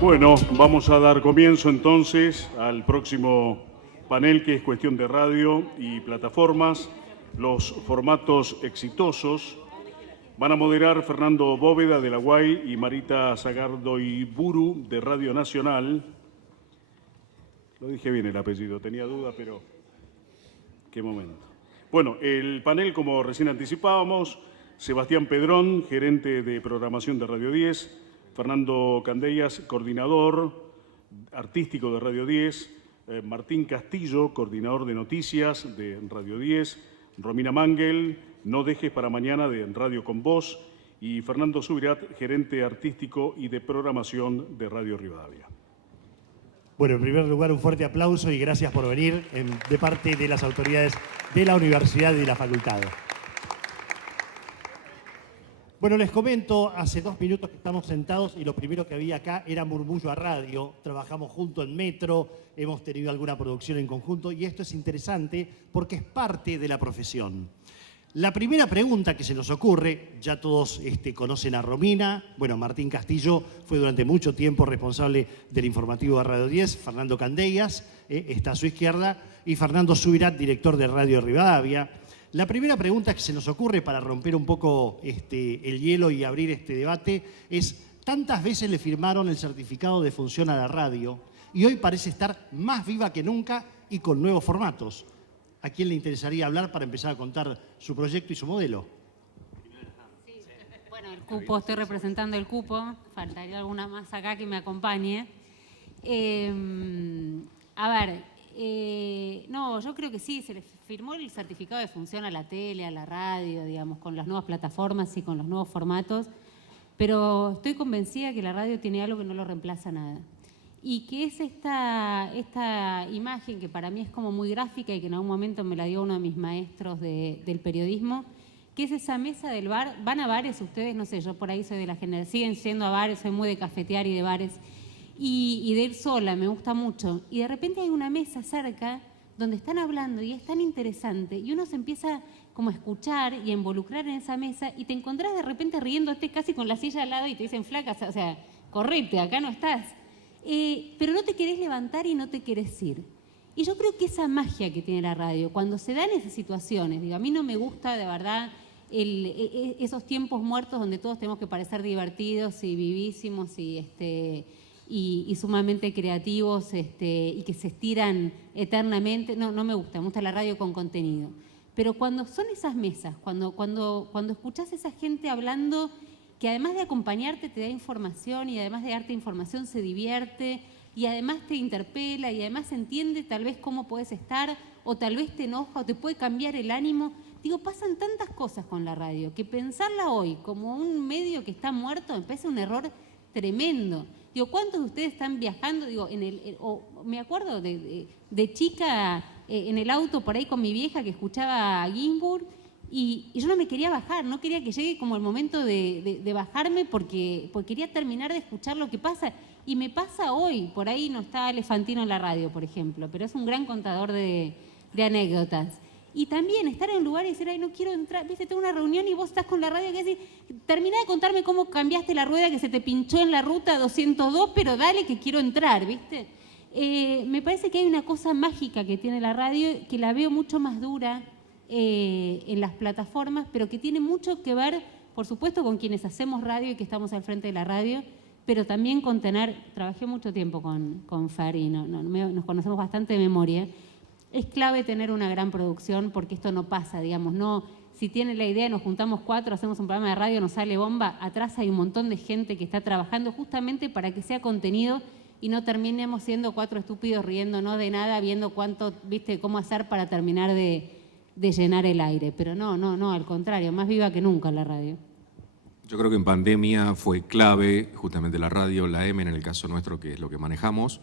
Bueno, vamos a dar comienzo entonces al próximo panel, que es cuestión de radio y plataformas, los formatos exitosos. Van a moderar Fernando Bóveda de la UAI y Marita Zagardoiburu de Radio Nacional. Lo dije bien el apellido, tenía duda, pero qué momento. Bueno, el panel, como recién anticipábamos, Sebastián Pedrón, gerente de programación de Radio 10, Fernando Candellas, coordinador artístico de Radio 10, Martín Castillo, coordinador de noticias de Radio 10, Romina Mangel, No dejes para mañana de Radio Con Voz, y Fernando Subirat, gerente artístico y de programación de Radio Rivadavia. Bueno, en primer lugar, un fuerte aplauso y gracias por venir de parte de las autoridades de la universidad y de la facultad. Bueno, les comento, hace 2 minutos que estamos sentados y lo primero que había acá era Murmullo a Radio. Trabajamos juntos en Metro, hemos tenido alguna producción en conjunto y esto es interesante porque es parte de la profesión. La primera pregunta que se nos ocurre, ya todos conocen a Romina, bueno, Martín Castillo fue durante mucho tiempo responsable del informativo de Radio 10, Fernando Candellas está a su izquierda y Fernando Subirat, director de Radio Rivadavia. La primera pregunta que se nos ocurre para romper un poco el hielo y abrir este debate es: tantas veces le firmaron el certificado de función a la radio y hoy parece estar más viva que nunca y con nuevos formatos. ¿A quién le interesaría hablar para empezar a contar su proyecto y su modelo? Sí, bueno, el cupo, estoy representando el cupo, faltaría alguna más acá que me acompañe. No, yo creo que sí, se le firmó el certificado de función a la tele, a la radio, digamos, con las nuevas plataformas y con los nuevos formatos, pero estoy convencida que la radio tiene algo que no lo reemplaza nada. Y que es esta imagen que para mí es como muy gráfica y que en algún momento me la dio uno de mis maestros del periodismo, que es esa mesa del bar. ¿Van a bares ustedes? No sé, yo por ahí soy de la generación, siguen siendo a bares, soy muy de cafetear y de bares, y de ir sola, me gusta mucho. Y de repente hay una mesa cerca donde están hablando y es tan interesante y uno se empieza como a escuchar y a involucrar en esa mesa y te encontrás de repente riéndote casi con la silla al lado y te dicen: flaca, o sea, correte, acá no estás. Pero no te querés levantar y no te querés ir. Y yo creo que esa magia que tiene la radio, cuando se dan esas situaciones, digo, a mí no me gusta de verdad esos tiempos muertos donde todos tenemos que parecer divertidos y vivísimos y sumamente creativos y que se estiran eternamente. No me gusta la radio con contenido. Pero cuando son esas mesas, cuando escuchás a esa gente hablando, que además de acompañarte te da información y además de darte información se divierte y además te interpela y además entiende tal vez cómo puedes estar o tal vez te enoja o te puede cambiar el ánimo. Digo, pasan tantas cosas con la radio que pensarla hoy como un medio que está muerto me parece un error tremendo. Digo, ¿cuántos de ustedes están viajando? Digo, me acuerdo de chica en el auto por ahí con mi vieja que escuchaba a Ginsburg. Y yo no me quería bajar, no quería que llegue como el momento de bajarme porque quería terminar de escuchar lo que pasa. Y me pasa hoy, por ahí no está Elefantino en la radio, por ejemplo, pero es un gran contador de anécdotas. Y también estar en un lugar y decir: ay, no quiero entrar, viste, tengo una reunión y vos estás con la radio, que decís: terminá de contarme cómo cambiaste la rueda que se te pinchó en la ruta 202, pero dale que quiero entrar, ¿viste? Me parece que hay una cosa mágica que tiene la radio, que la veo mucho más dura en las plataformas, pero que tiene mucho que ver, por supuesto, con quienes hacemos radio y que estamos al frente de la radio, pero también con trabajé mucho tiempo con Fer y nos conocemos bastante de memoria. Es clave tener una gran producción porque esto no pasa, digamos, no, si tienen la idea, nos juntamos 4, hacemos un programa de radio, nos sale bomba, atrás hay un montón de gente que está trabajando justamente para que sea contenido y no terminemos siendo 4 estúpidos riéndonos de nada, viendo cómo hacer para terminar de llenar el aire. Pero no, al contrario, más viva que nunca la radio. Yo creo que en pandemia fue clave justamente la radio, la M en el caso nuestro, que es lo que manejamos.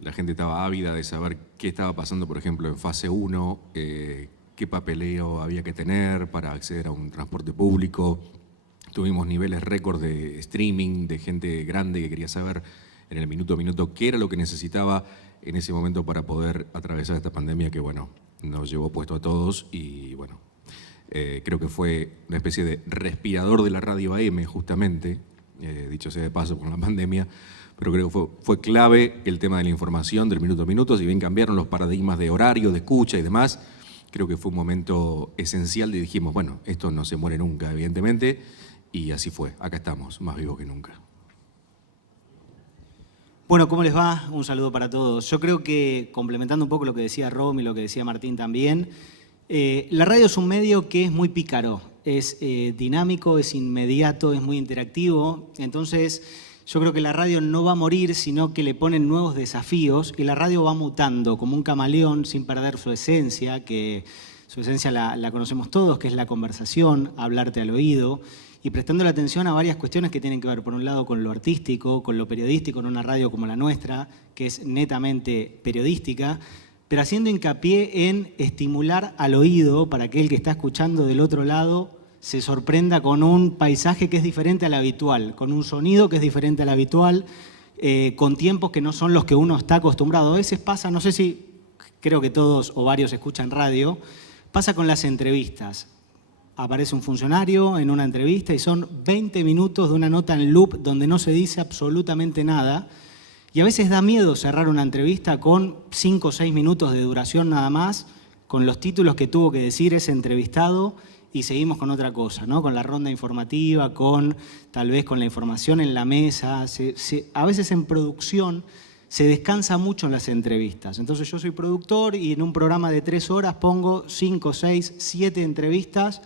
La gente estaba ávida de saber qué estaba pasando, por ejemplo, en fase 1, qué papeleo había que tener para acceder a un transporte público. Tuvimos niveles récord de streaming, de gente grande que quería saber en el minuto a minuto qué era lo que necesitaba en ese momento para poder atravesar esta pandemia que, bueno, nos llevó puesto a todos y, bueno, creo que fue una especie de respirador de la radio AM, justamente, dicho sea de paso, con la pandemia, pero creo que fue clave el tema de la información, del minuto a minuto. Si bien cambiaron los paradigmas de horario, de escucha y demás, creo que fue un momento esencial y dijimos, bueno, esto no se muere nunca, evidentemente, y así fue. Acá estamos, más vivos que nunca. Bueno, ¿cómo les va? Un saludo para todos. Yo creo que, complementando un poco lo que decía Rom y lo que decía Martín también, la radio es un medio que es muy pícaro, es dinámico, es inmediato, es muy interactivo. Entonces, yo creo que la radio no va a morir, sino que le ponen nuevos desafíos y la radio va mutando como un camaleón sin perder su esencia, que su esencia la conocemos todos, que es la conversación, hablarte al oído, y prestando la atención a varias cuestiones que tienen que ver, por un lado, con lo artístico, con lo periodístico en una radio como la nuestra, que es netamente periodística, pero haciendo hincapié en estimular al oído para que el que está escuchando del otro lado se sorprenda con un paisaje que es diferente al habitual, con un sonido que es diferente al habitual, con tiempos que no son los que uno está acostumbrado. A veces pasa, no sé si, creo que todos o varios escuchan radio, pasa con las entrevistas. Aparece un funcionario en una entrevista y son 20 minutos de una nota en loop donde no se dice absolutamente nada. Y a veces da miedo cerrar una entrevista con 5 o 6 minutos de duración nada más, con los títulos que tuvo que decir ese entrevistado, y seguimos con otra cosa, ¿no? Con la ronda informativa, tal vez con la información en la mesa. A veces en producción se descansa mucho en las entrevistas. Entonces yo soy productor y en un programa de 3 horas pongo 5, 6, 7 entrevistas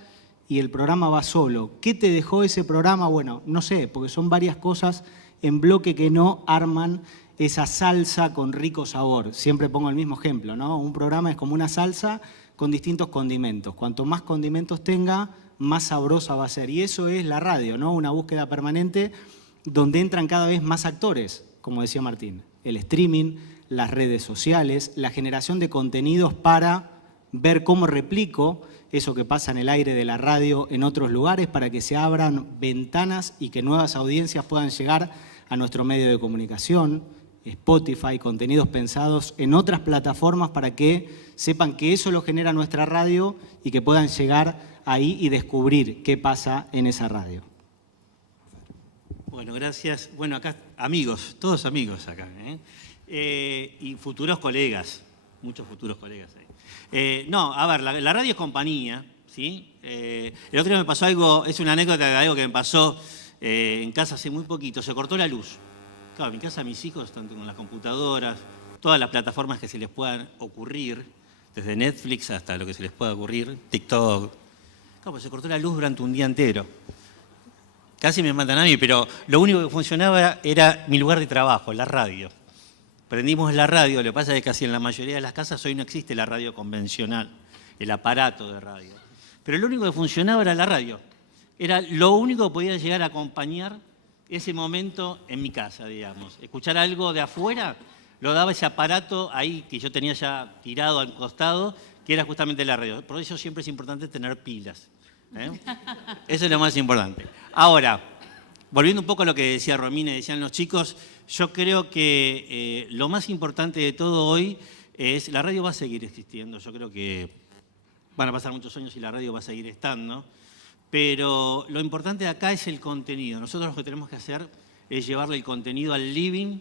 y el programa va solo. ¿Qué te dejó ese programa? Bueno, no sé, porque son varias cosas en bloque que no arman esa salsa con rico sabor. Siempre pongo el mismo ejemplo, ¿no? Un programa es como una salsa con distintos condimentos. Cuanto más condimentos tenga, más sabrosa va a ser. Y eso es la radio, ¿no? Una búsqueda permanente donde entran cada vez más actores, como decía Martín. El streaming, las redes sociales, la generación de contenidos para ver cómo replico eso que pasa en el aire de la radio en otros lugares para que se abran ventanas y que nuevas audiencias puedan llegar a nuestro medio de comunicación, Spotify, contenidos pensados en otras plataformas para que sepan que eso lo genera nuestra radio y que puedan llegar ahí y descubrir qué pasa en esa radio. Bueno, gracias. Bueno, acá amigos, todos amigos acá, y futuros colegas, muchos futuros colegas ahí. No, a ver, la radio es compañía, ¿sí? El otro día me pasó algo, es una anécdota de algo que me pasó en casa hace muy poquito, se cortó la luz. Claro, en mi casa mis hijos están con las computadoras, todas las plataformas que se les puedan ocurrir, desde Netflix hasta lo que se les pueda ocurrir, TikTok. Claro, pues se cortó la luz durante un día entero. Casi me matan a mí, pero lo único que funcionaba era mi lugar de trabajo, la radio. Prendimos la radio, lo que pasa es que casi en la mayoría de las casas hoy no existe la radio convencional, el aparato de radio. Pero lo único que funcionaba era la radio. Era lo único que podía llegar a acompañar ese momento en mi casa, digamos. Escuchar algo de afuera, lo daba ese aparato ahí que yo tenía ya tirado al costado, que era justamente la radio. Por eso siempre es importante tener pilas. Eso es lo más importante. Ahora, volviendo un poco a lo que decía Romina y decían los chicos, yo creo que lo más importante de todo hoy es la radio va a seguir existiendo. Yo creo que van a pasar muchos años y la radio va a seguir estando. Pero lo importante de acá es el contenido. Nosotros lo que tenemos que hacer es llevarle el contenido al living,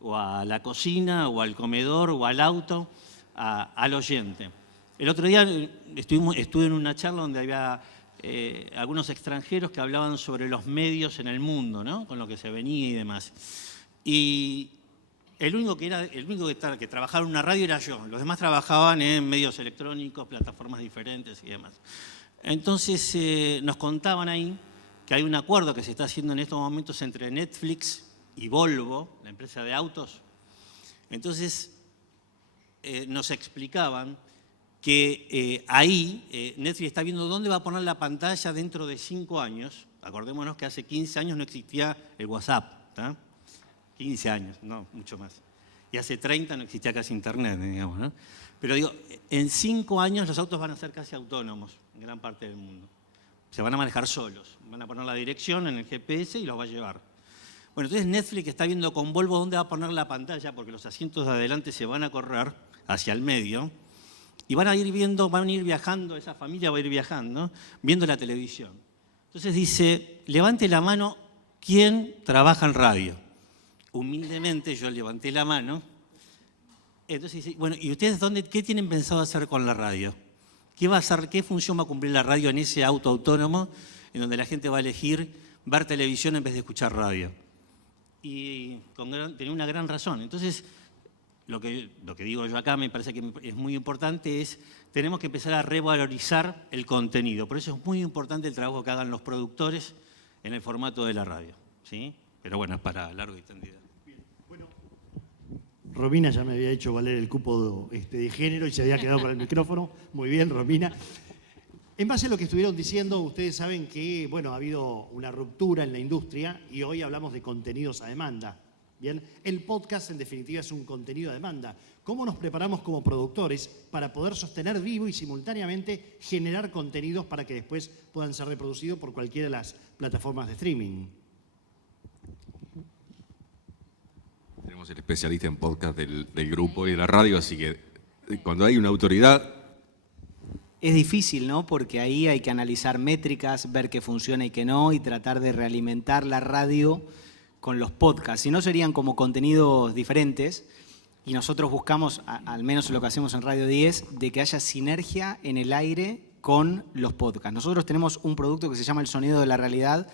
o a la cocina, o al comedor, o al auto, al oyente. El otro día estuve en una charla donde había algunos extranjeros que hablaban sobre los medios en el mundo, ¿no? Con lo que se venía y demás. Y el único que trabajaba en una radio era yo. Los demás trabajaban en medios electrónicos, plataformas diferentes y demás. Entonces nos contaban ahí que hay un acuerdo que se está haciendo en estos momentos entre Netflix y Volvo, la empresa de autos. Entonces nos explicaban que ahí Netflix está viendo dónde va a poner la pantalla dentro de 5 años. Acordémonos que hace 15 años no existía el WhatsApp, ¿tá? 15 años, no, mucho más. Y hace 30 no existía casi Internet, digamos, ¿no? Pero digo, en 5 años los autos van a ser casi autónomos en gran parte del mundo. Se van a manejar solos. Van a poner la dirección en el GPS y los va a llevar. Bueno, entonces Netflix está viendo con Volvo dónde va a poner la pantalla porque los asientos de adelante se van a correr hacia el medio y van a ir viajando, esa familia va a ir viajando, viendo la televisión. Entonces dice, levante la mano, ¿quién trabaja en radio? humildemente yo levanté la mano. Entonces dice, bueno, ¿y ustedes qué tienen pensado hacer con la radio? ¿Qué función va a cumplir la radio en ese auto autónomo en donde la gente va a elegir ver televisión en vez de escuchar radio? Y tenía una gran razón. Entonces, lo que digo yo acá me parece que es muy importante es, tenemos que empezar a revalorizar el contenido. Por eso es muy importante el trabajo que hagan los productores en el formato de la radio, ¿sí? Pero bueno, es para largo y tendido. Romina ya me había hecho valer el cupo de género y se había quedado con el micrófono. Muy bien, Romina. En base a lo que estuvieron diciendo, ustedes saben que, bueno, ha habido una ruptura en la industria y hoy hablamos de contenidos a demanda. Bien, el podcast en definitiva es un contenido a demanda. ¿Cómo nos preparamos como productores para poder sostener vivo y simultáneamente generar contenidos para que después puedan ser reproducidos por cualquiera de las plataformas de streaming? Tenemos el especialista en podcast del grupo y de la radio, así que cuando hay una autoridad... Es difícil, ¿no? Porque ahí hay que analizar métricas, ver qué funciona y qué no, y tratar de realimentar la radio con los podcasts. Si no, serían como contenidos diferentes. Y nosotros buscamos, al menos lo que hacemos en Radio 10, de que haya sinergia en el aire con los podcasts. Nosotros tenemos un producto que se llama El Sonido de la Realidad,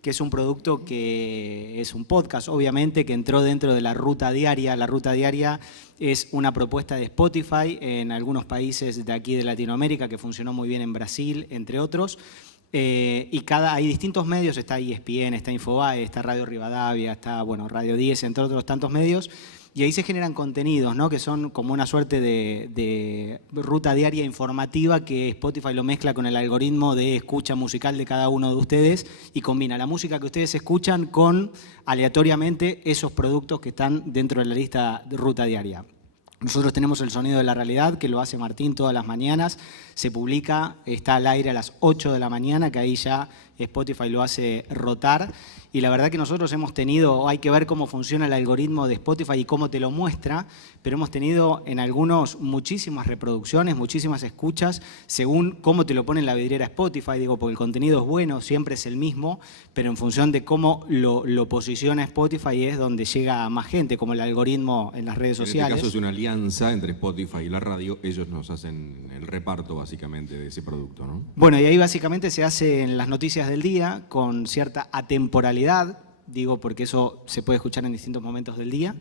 que es un producto que es un podcast, obviamente, que entró dentro de la Ruta Diaria. La Ruta Diaria es una propuesta de Spotify en algunos países de aquí de Latinoamérica, que funcionó muy bien en Brasil, entre otros. Y hay distintos medios, está ESPN, está Infobae, está Radio Rivadavia, está Radio 10, entre otros tantos medios. Y ahí se generan contenidos, ¿no? Que son como una suerte de ruta diaria informativa que Spotify lo mezcla con el algoritmo de escucha musical de cada uno de ustedes y combina la música que ustedes escuchan con aleatoriamente esos productos que están dentro de la lista de ruta diaria. Nosotros tenemos El Sonido de la Realidad, que lo hace Martín todas las mañanas, se publica, está al aire a las 8 de la mañana, que ahí ya Spotify lo hace rotar. Y la verdad que nosotros hemos tenido, hay que ver cómo funciona el algoritmo de Spotify y cómo te lo muestra, pero hemos tenido en algunos muchísimas reproducciones, muchísimas escuchas, según cómo te lo pone en la vidriera Spotify, digo, porque el contenido es bueno, siempre es el mismo, pero en función de cómo lo posiciona Spotify es donde llega a más gente, como el algoritmo en las redes sociales. En este caso es una alianza entre Spotify y la radio, ellos nos hacen el reparto básicamente de ese producto, ¿no? Bueno, y ahí básicamente se hacen las noticias del día con cierta atemporalidad, digo porque eso se puede escuchar en distintos momentos del día,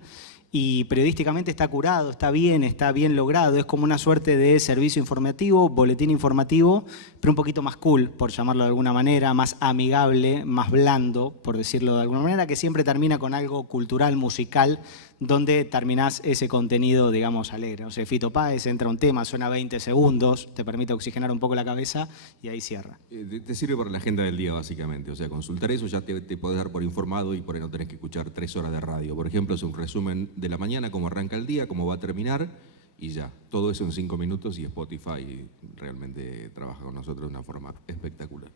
y periodísticamente está curado, está bien logrado, es como una suerte de servicio informativo, boletín informativo, pero un poquito más cool, por llamarlo de alguna manera, más amigable, más blando, por decirlo de alguna manera, que siempre termina con algo cultural, musical, donde terminás ese contenido, digamos, alegre. O sea, Fito Páez, entra un tema, suena 20 segundos, te permite oxigenar un poco la cabeza y ahí cierra. Te sirve para la agenda del día, básicamente. O sea, consultar eso ya te podés dar por informado y por ahí no tenés que escuchar 3 horas de radio. Por ejemplo, es un resumen de la mañana, cómo arranca el día, cómo va a terminar y ya. Todo eso en 5 minutos y Spotify realmente trabaja con nosotros de una forma espectacular.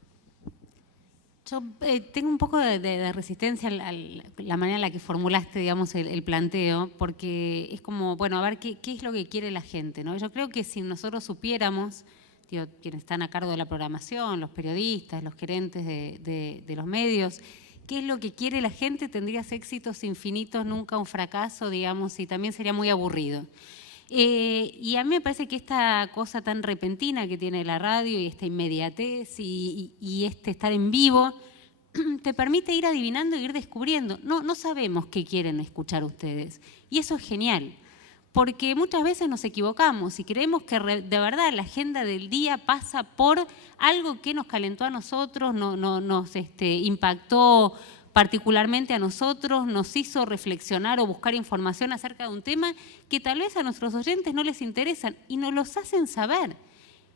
Yo tengo un poco de resistencia a la manera en la que formulaste, digamos, el planteo, porque es como, bueno, a ver qué es lo que quiere la gente, ¿no? Yo creo que si nosotros supiéramos, digo, quienes están a cargo de la programación, los periodistas, los gerentes de los medios, qué es lo que quiere la gente, tendrías éxitos infinitos, nunca un fracaso, digamos, y también sería muy aburrido. Y a mí me parece que esta cosa tan repentina que tiene la radio y esta inmediatez y este estar en vivo te permite ir adivinando e ir descubriendo. No sabemos qué quieren escuchar ustedes y eso es genial, porque muchas veces nos equivocamos y creemos que de verdad la agenda del día pasa por algo que nos calentó a nosotros, nos impactó particularmente a nosotros, nos hizo reflexionar o buscar información acerca de un tema que tal vez a nuestros oyentes no les interesan y nos los hacen saber.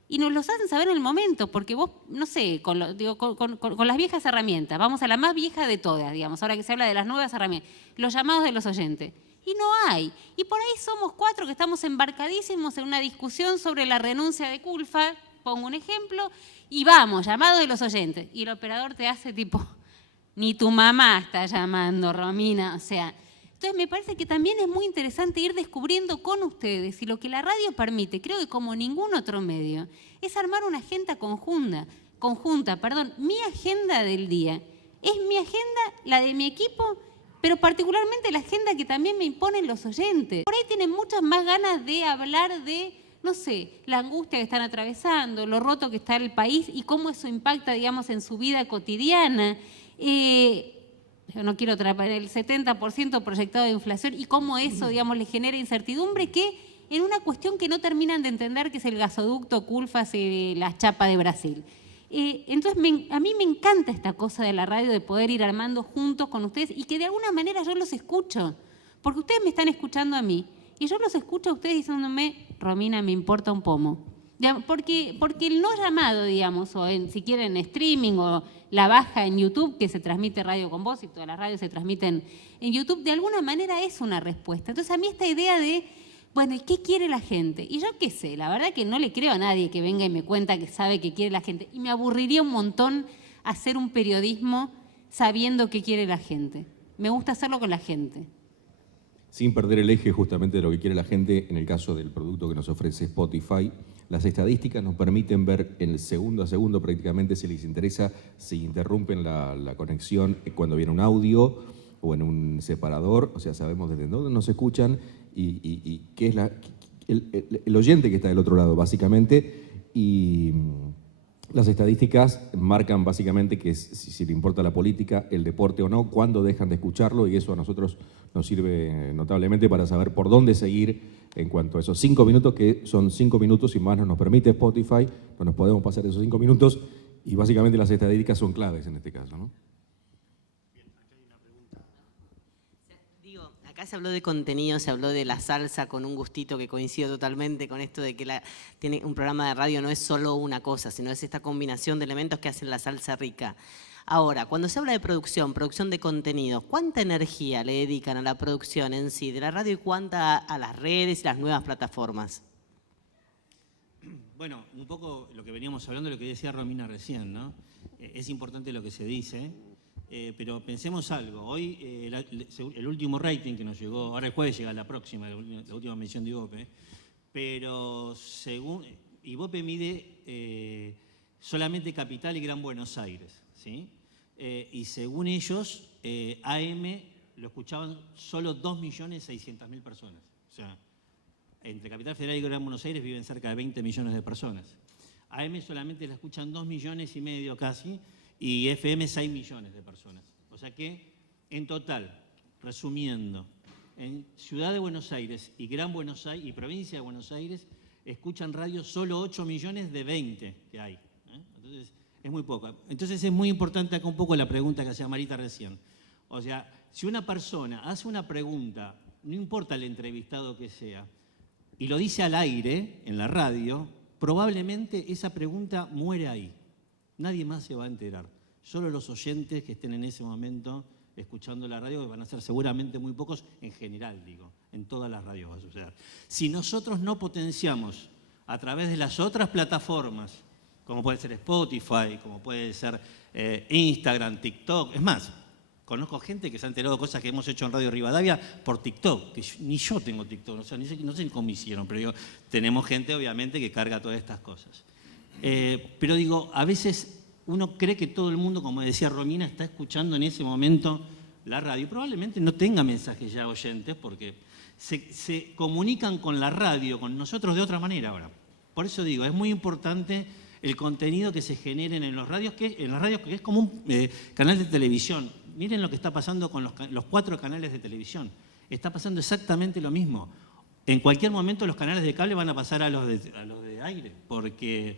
Y nos los hacen saber en el momento, porque vos, no sé, con las viejas herramientas, vamos a la más vieja de todas, digamos, ahora que se habla de las nuevas herramientas, los llamados de los oyentes. Y no hay. Y por ahí somos 4 que estamos embarcadísimos en una discusión sobre la renuncia de Culfa, pongo un ejemplo, y vamos, llamados de los oyentes. Y el operador te hace tipo... Ni tu mamá está llamando, Romina, o sea. Entonces me parece que también es muy interesante ir descubriendo con ustedes y lo que la radio permite, creo que como ningún otro medio, es armar una agenda conjunta, mi agenda del día. Es mi agenda, la de mi equipo pero particularmente la agenda que también me imponen los oyentes. Por ahí tienen muchas más ganas de hablar de, no sé, la angustia que están atravesando, lo roto que está el país y cómo eso impacta, digamos, en su vida cotidiana. Yo no quiero traer el 70% proyectado de inflación y cómo eso, digamos, les genera incertidumbre que en una cuestión que no terminan de entender, que es el gasoducto Culfas y las chapas de Brasil. Entonces, a mí me encanta esta cosa de la radio, de poder ir armando juntos con ustedes y que de alguna manera yo los escucho, porque ustedes me están escuchando a mí y yo los escucho a ustedes diciéndome, Romina, me importa un pomo. Porque el no llamado, digamos, o si quieren streaming o la baja en YouTube, que se transmite Radio con Voz y todas las radios se transmiten en YouTube, de alguna manera es una respuesta. Entonces, a mí esta idea de, bueno, ¿y qué quiere la gente? Y yo qué sé, la verdad que no le creo a nadie que venga y me cuenta que sabe qué quiere la gente. Y me aburriría un montón hacer un periodismo sabiendo qué quiere la gente. Me gusta hacerlo con la gente. Sin perder el eje justamente de lo que quiere la gente, en el caso del producto que nos ofrece Spotify, las estadísticas nos permiten ver en el segundo a segundo prácticamente, si les interesa, si interrumpen la conexión cuando viene un audio o en un separador, o sea, sabemos desde dónde nos escuchan y qué es el oyente que está del otro lado, básicamente, y las estadísticas marcan básicamente que si le importa la política, el deporte o no, cuándo dejan de escucharlo, y eso a nosotros nos sirve notablemente para saber por dónde seguir en cuanto a esos 5 minutos, que son 5 minutos y más nos permite Spotify, no nos podemos pasar esos 5 minutos, y básicamente las estadísticas son claves en este caso, ¿no? Acá se habló de contenido, se habló de la salsa con un gustito que coincido totalmente con esto de que tiene un programa de radio no es solo una cosa, sino es esta combinación de elementos que hacen la salsa rica. Ahora, cuando se habla de producción de contenidos, ¿cuánta energía le dedican a la producción en sí de la radio y cuánta a las redes y las nuevas plataformas? Bueno, un poco lo que veníamos hablando, lo que decía Romina recién, ¿no? Es importante lo que se dice. Pero pensemos algo, hoy el último rating que nos llegó, ahora el jueves llega la última medición de Ibope, pero según Ibope mide solamente Capital y Gran Buenos Aires, ¿sí? Y según ellos, AM lo escuchaban solo 2.600.000 personas. O sea, entre Capital Federal y Gran Buenos Aires viven cerca de 20 millones de personas. AM solamente la escuchan 2,5 millones casi, y FM 6 millones de personas. O sea que, en total, resumiendo, en Ciudad de Buenos Aires y Gran Buenos Aires y Provincia de Buenos Aires escuchan radio solo 8 millones de 20 que hay. Entonces, es muy poco. Entonces, es muy importante acá un poco la pregunta que hacía Marita recién. O sea, si una persona hace una pregunta, no importa el entrevistado que sea, y lo dice al aire, en la radio, probablemente esa pregunta muere ahí. Nadie más se va a enterar. Solo los oyentes que estén en ese momento escuchando la radio, que van a ser seguramente muy pocos, en general, digo, en todas las radios va a suceder. Si nosotros no potenciamos a través de las otras plataformas, como puede ser Spotify, como puede ser Instagram, TikTok, es más, conozco gente que se ha enterado de cosas que hemos hecho en Radio Rivadavia por TikTok, que ni yo tengo TikTok, o sea, no sé cómo hicieron, pero digo, tenemos gente obviamente que carga todas estas cosas. Pero digo, a veces uno cree que todo el mundo, como decía Romina, está escuchando en ese momento la radio. Probablemente no tenga mensajes ya oyentes porque se comunican con la radio, con nosotros de otra manera ahora. Por eso digo, es muy importante el contenido que se generen en las radios, que es como un canal de televisión. Miren lo que está pasando con los 4 canales de televisión. Está pasando exactamente lo mismo. En cualquier momento los canales de cable van a pasar a los de aire, porque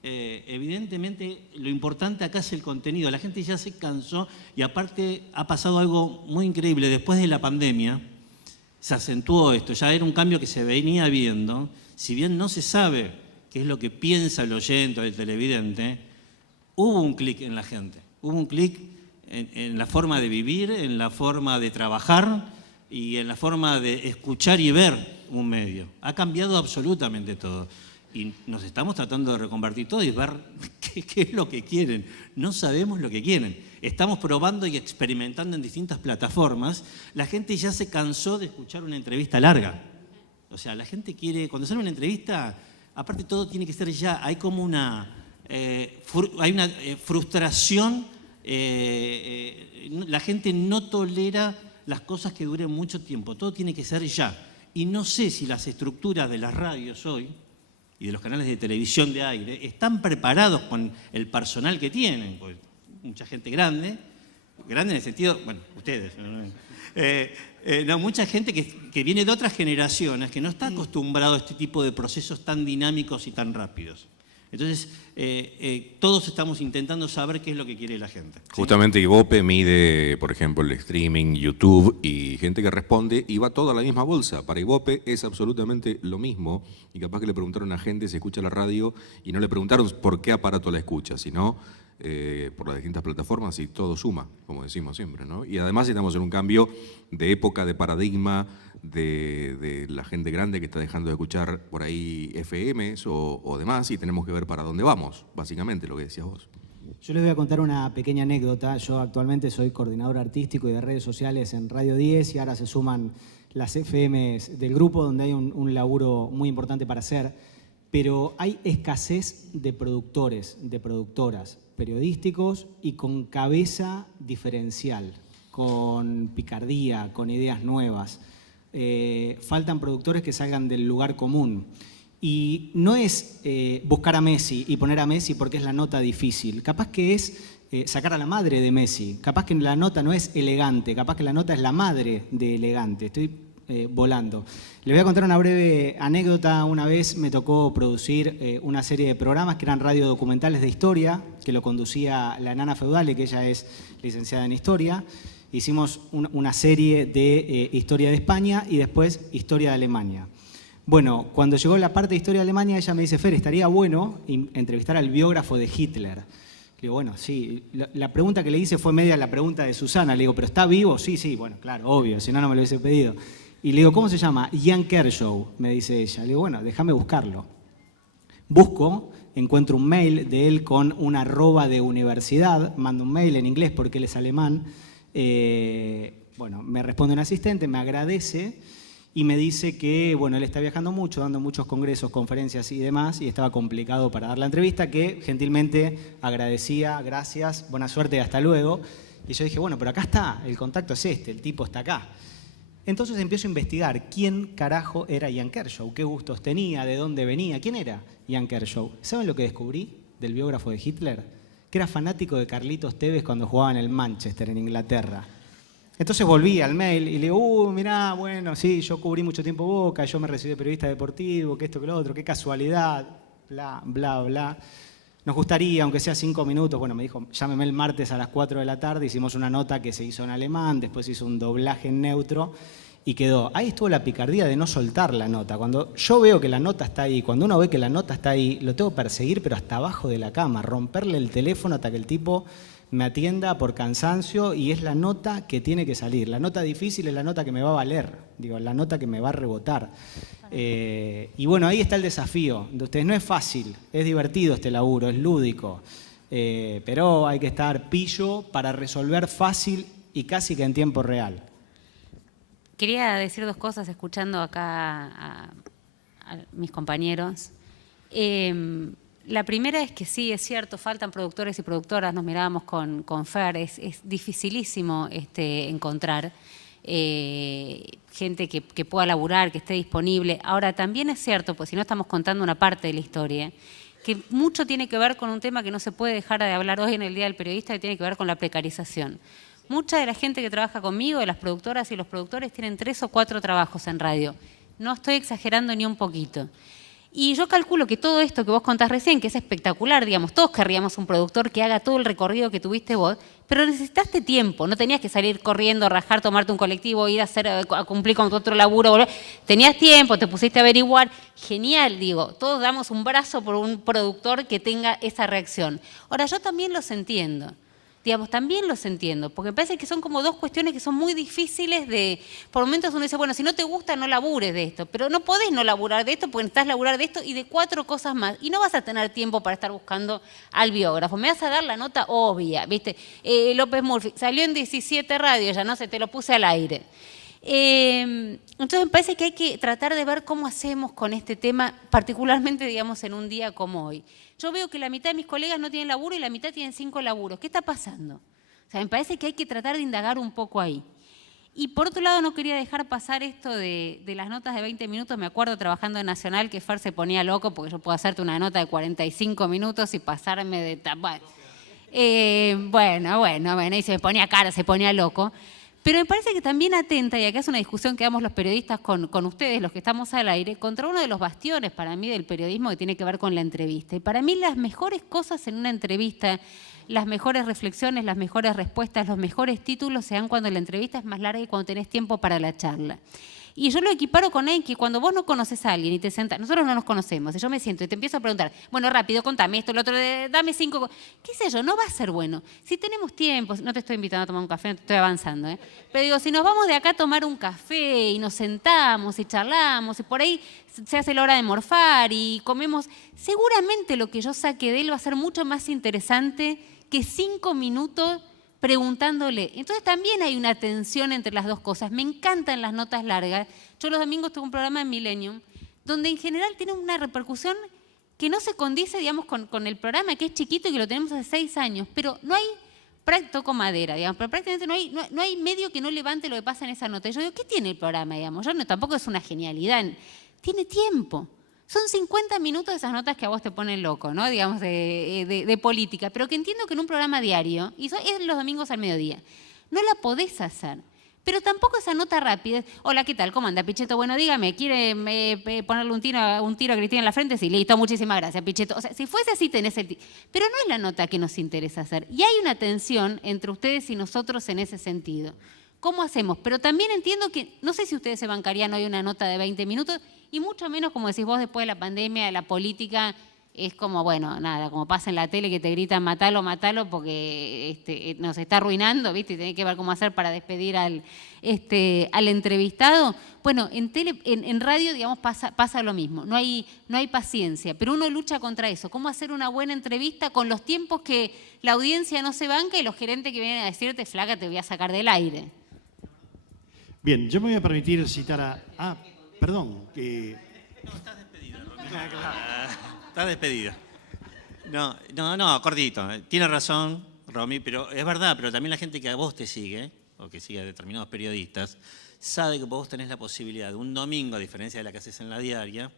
evidentemente lo importante acá es el contenido. La gente ya se cansó y aparte ha pasado algo muy increíble. Después de la pandemia se acentuó esto, ya era un cambio que se venía viendo. Si bien no se sabe qué es lo que piensa el oyente o el televidente, hubo un clic en la gente, hubo un clic en la forma de vivir, en la forma de trabajar y en la forma de escuchar y ver un medio. Ha cambiado absolutamente todo. Y nos estamos tratando de reconvertir todo y ver qué es lo que quieren. No sabemos lo que quieren. Estamos probando y experimentando en distintas plataformas. La gente ya se cansó de escuchar una entrevista larga. O sea, la gente quiere, cuando sale una entrevista, aparte todo tiene que ser ya, hay como una frustración, la gente no tolera las cosas que duren mucho tiempo, todo tiene que ser ya. Y no sé si las estructuras de las radios hoy y de los canales de televisión de aire están preparados con el personal que tienen, pues mucha gente grande en el sentido, bueno, ustedes, no, mucha gente que viene de otras generaciones, que no está acostumbrado a este tipo de procesos tan dinámicos y tan rápidos. Entonces, todos estamos intentando saber qué es lo que quiere la gente. Justamente Ibope mide, por ejemplo, el streaming, YouTube y gente que responde y va toda a la misma bolsa. Para Ibope es absolutamente lo mismo y capaz que le preguntaron a gente si escucha la radio y no le preguntaron por qué aparato la escucha, sino por las distintas plataformas y todo suma, como decimos siempre, ¿no? Y además estamos en un cambio de época, de paradigma, de la gente grande que está dejando de escuchar por ahí FMs o demás y tenemos que ver para dónde vamos, básicamente lo que decías vos. Yo les voy a contar una pequeña anécdota. Yo actualmente soy coordinador artístico y de redes sociales en Radio 10 y ahora se suman las FMs del grupo donde hay un laburo muy importante para hacer, pero hay escasez de productores, de productoras, periodísticos y con cabeza diferencial, con picardía, con ideas nuevas. Faltan productores que salgan del lugar común. Y no es buscar a Messi y poner a Messi porque es la nota difícil. Capaz que es sacar a la madre de Messi. Capaz que la nota no es elegante. Capaz que la nota es la madre de elegante. Estoy volando. Les voy a contar una breve anécdota. Una vez me tocó producir una serie de programas que eran radiodocumentales de historia, que lo conducía la Nana Feudale, que ella es licenciada en historia. Hicimos una serie de historia de España y después historia de Alemania. Bueno, cuando llegó la parte de historia de Alemania, ella me dice, Fer, estaría bueno entrevistar al biógrafo de Hitler. Le digo, bueno, sí. La pregunta que le hice fue media la pregunta de Susana. Le digo, ¿pero está vivo? Sí, sí, bueno, claro, obvio, si no, no me lo hubiese pedido. Y le digo, ¿cómo se llama? Jan Kershaw, me dice ella. Le digo, bueno, déjame buscarlo. Busco, encuentro un mail de él con una arroba de universidad, mando un mail en inglés porque él es alemán. Bueno, me responde un asistente, me agradece y me dice que, bueno, él está viajando mucho, dando muchos congresos, conferencias y demás, y estaba complicado para dar la entrevista, que gentilmente agradecía, gracias, buena suerte y hasta luego. Y yo dije, bueno, pero acá está, el contacto es este, el tipo está acá. Entonces empiezo a investigar quién carajo era Jan Kershaw, qué gustos tenía, de dónde venía, quién era Jan Kershaw. ¿Saben lo que descubrí del biógrafo de Hitler? Que era fanático de Carlitos Tevez cuando jugaba en el Manchester, en Inglaterra. Entonces volví al mail y le digo, mirá, bueno, sí, yo cubrí mucho tiempo Boca, yo me recibí de periodista deportivo, que esto, que lo otro, qué casualidad, bla, bla, bla. Nos gustaría, aunque sea 5 minutos, bueno, me dijo, llámeme el martes a las 4 de la tarde, hicimos una nota que se hizo en alemán, después hizo un doblaje en neutro y quedó. Ahí estuvo la picardía de no soltar la nota. Cuando yo veo que la nota está ahí, cuando uno ve que la nota está ahí, lo tengo que perseguir, pero hasta abajo de la cama, romperle el teléfono hasta que el tipo me atienda por cansancio y es la nota que tiene que salir. La nota difícil es la nota que me va a valer, digo, la nota que me va a rebotar. Y bueno, ahí está el desafío de ustedes. No es fácil, es divertido este laburo, es lúdico, pero hay que estar pillo para resolver fácil y casi que en tiempo real. Quería decir 2 cosas escuchando acá a mis compañeros. La primera es que sí, es cierto, faltan productores y productoras, nos mirábamos con Fer, es dificilísimo encontrar gente que pueda laburar, que esté disponible. Ahora, también es cierto, pues si no estamos contando una parte de la historia, que mucho tiene que ver con un tema que no se puede dejar de hablar hoy en el Día del Periodista, que tiene que ver con la precarización. Mucha de la gente que trabaja conmigo, de las productoras y los productores, tienen 3 o 4 trabajos en radio. No estoy exagerando ni un poquito. Y yo calculo que todo esto que vos contás recién, que es espectacular, digamos, todos querríamos un productor que haga todo el recorrido que tuviste vos, pero necesitaste tiempo, no tenías que salir corriendo, rajar, tomarte un colectivo, ir a cumplir con tu otro laburo, volver. Tenías tiempo, te pusiste a averiguar, genial, digo, todos damos un brazo por un productor que tenga esa reacción. Ahora, yo también los entiendo. Digamos, también los entiendo, porque me parece que son como 2 cuestiones que son muy difíciles de... Por momentos uno dice, bueno, si no te gusta, no labures de esto, pero no podés no laburar de esto porque necesitas laburar de esto y de 4 cosas más, y no vas a tener tiempo para estar buscando al biógrafo. Me vas a dar la nota obvia, ¿viste? López Murphy salió en 17 radios, ya no sé, te lo puse al aire. Entonces me parece que hay que tratar de ver cómo hacemos con este tema, particularmente, digamos, en un día como hoy. Yo veo que la mitad de mis colegas no tienen laburo y la mitad tienen 5 laburos. ¿Qué está pasando? O sea, me parece que hay que tratar de indagar un poco ahí. Y por otro lado, no quería dejar pasar esto de las notas de 20 minutos. Me acuerdo trabajando en Nacional que Fer se ponía loco porque yo puedo hacerte una nota de 45 minutos y pasarme de... Bueno, y se me ponía cara, se ponía loco. Pero me parece que también atenta, y acá es una discusión que damos los periodistas con ustedes, los que estamos al aire, contra uno de los bastiones para mí del periodismo que tiene que ver con la entrevista. Y para mí las mejores cosas en una entrevista, las mejores reflexiones, las mejores respuestas, los mejores títulos se dan cuando la entrevista es más larga y cuando tenés tiempo para la charla. Y yo lo equiparo con él, que cuando vos no conoces a alguien y te sentás, nosotros no nos conocemos, y yo me siento y te empiezo a preguntar, bueno, rápido, contame esto, lo otro, dame 5, qué sé yo, no va a ser bueno. Si tenemos tiempo, no te estoy invitando a tomar un café, no te estoy avanzando, pero digo, si nos vamos de acá a tomar un café y nos sentamos y charlamos, y por ahí se hace la hora de morfar y comemos, seguramente lo que yo saque de él va a ser mucho más interesante que 5 minutos preguntándole. Entonces también hay una tensión entre las dos cosas. Me encantan las notas largas. Yo los domingos tengo un programa en Millennium, donde en general tiene una repercusión que no se condice, digamos, con el programa, que es chiquito y que lo tenemos hace 6 años, pero no hay, toco madera, digamos, pero prácticamente no hay medio que no levante lo que pasa en esa nota. Y yo digo, ¿qué tiene el programa, digamos? Yo no, tampoco es una genialidad, tiene tiempo. Son 50 minutos de esas notas que a vos te ponen loco, ¿no? Digamos, de política, pero que entiendo que en un programa diario, y es los domingos al mediodía, no la podés hacer. Pero tampoco esa nota rápida. Hola, ¿qué tal? ¿Cómo anda, Pichetto? Bueno, dígame, ¿quiere ponerle un tiro a Cristina en la frente? Sí, listo, muchísimas gracias, Pichetto. O sea, si fuese así, tenés el... Pero no es la nota que nos interesa hacer. Y hay una tensión entre ustedes y nosotros en ese sentido. ¿Cómo hacemos? Pero también entiendo que, no sé si ustedes se bancarían hoy una nota de 20 minutos, y mucho menos, como decís vos, después de la pandemia, de la política, es como, bueno, nada, como pasa en la tele que te gritan matalo, matalo, porque nos está arruinando, ¿viste? Y tenés que ver cómo hacer para despedir al entrevistado. Bueno, en radio, digamos, pasa lo mismo. No hay paciencia, pero uno lucha contra eso. ¿Cómo hacer una buena entrevista con los tiempos que la audiencia no se banca y los gerentes que vienen a decirte, flaca, te voy a sacar del aire? Bien, yo me voy a permitir citar a... perdón, que... No, estás despedida, Romy. Estás despedida. No, cortito. Tiene razón, Romy, pero es verdad, pero también la gente que a vos te sigue, o que sigue a determinados periodistas, sabe que vos tenés la posibilidad de un domingo, a diferencia de la que haces en la diaria,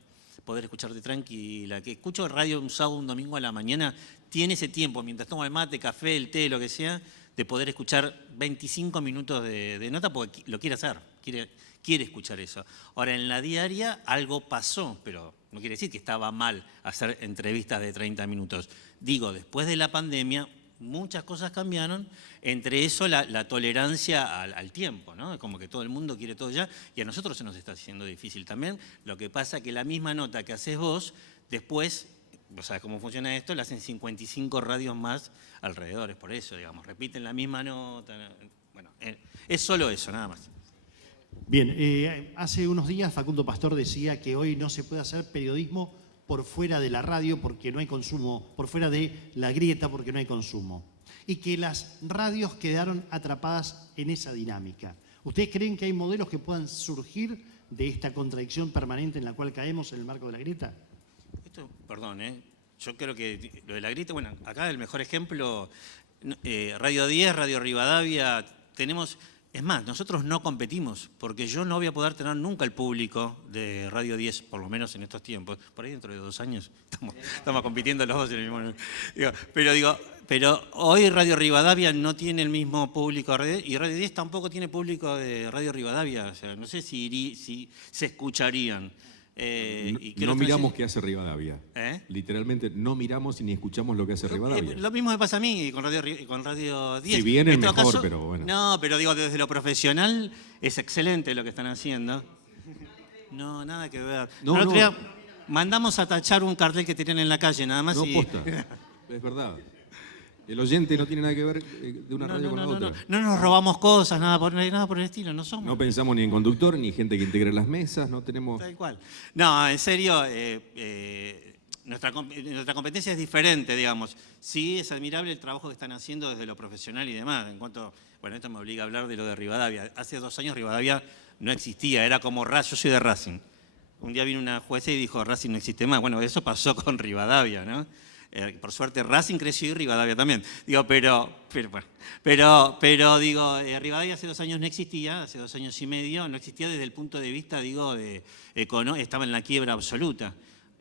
poder escucharte tranquila. Que escucho radio un sábado, un domingo a la mañana, tiene ese tiempo, mientras toma el mate, café, el té, lo que sea, de poder escuchar 25 minutos de nota porque lo quiere hacer, quiere escuchar eso. Ahora, en la diaria algo pasó, pero no quiere decir que estaba mal hacer entrevistas de 30 minutos. Digo, después de la pandemia, muchas cosas cambiaron, entre eso la tolerancia al tiempo, ¿no? Como que todo el mundo quiere todo ya, y a nosotros se nos está haciendo difícil también. Lo que pasa es que la misma nota que haces vos, después... ¿Vos sabés cómo funciona esto? Le hacen 55 radios más alrededor, es por eso, digamos, repiten la misma nota. Bueno, es solo eso, nada más. Bien, hace unos días Facundo Pastor decía que hoy no se puede hacer periodismo por fuera de la radio porque no hay consumo, por fuera de la grieta porque no hay consumo. Y que las radios quedaron atrapadas en esa dinámica. ¿Ustedes creen que hay modelos que puedan surgir de esta contradicción permanente en la cual caemos en el marco de la grieta? Perdón, yo creo que lo de la grieta, bueno, acá el mejor ejemplo, Radio 10, Radio Rivadavia, tenemos, es más, nosotros no competimos, porque yo no voy a poder tener nunca el público de Radio 10, por lo menos en estos tiempos, por ahí dentro de 2 años estamos compitiendo los dos en el mismo... Pero hoy Radio Rivadavia no tiene el mismo público, y Radio 10 tampoco tiene público de Radio Rivadavia, o sea, no sé si se escucharían. No miramos qué hace Rivadavia. Literalmente no miramos ni escuchamos lo que hace Rivadavia. Lo mismo me pasa a mí con Radio 10. Si bien es mejor, pero bueno. No, pero digo, desde lo profesional es excelente lo que están haciendo. No, nada que ver. El otro día mandamos a tachar un cartel que tenían en la calle, nada más. No, posta. Es verdad. El oyente no tiene nada que ver de una radio con la otra. No nos robamos cosas, nada por el estilo, no somos. No pensamos ni en conductor, ni gente que integre las mesas, no tenemos... Tal cual. No, en serio, nuestra competencia es diferente, digamos. Sí, es admirable el trabajo que están haciendo desde lo profesional y demás. En cuanto, bueno, esto me obliga a hablar de lo de Rivadavia. Hace 2 años Rivadavia no existía, era como yo soy de Racing. Un día vino una jueza y dijo, Racing no existe más. Bueno, eso pasó con Rivadavia, ¿no? Por suerte Racing creció y Rivadavia también. Digo, pero digo, Rivadavia hace 2 años no existía, hace 2 años y medio, no existía desde el punto de vista, digo, estaba en la quiebra absoluta.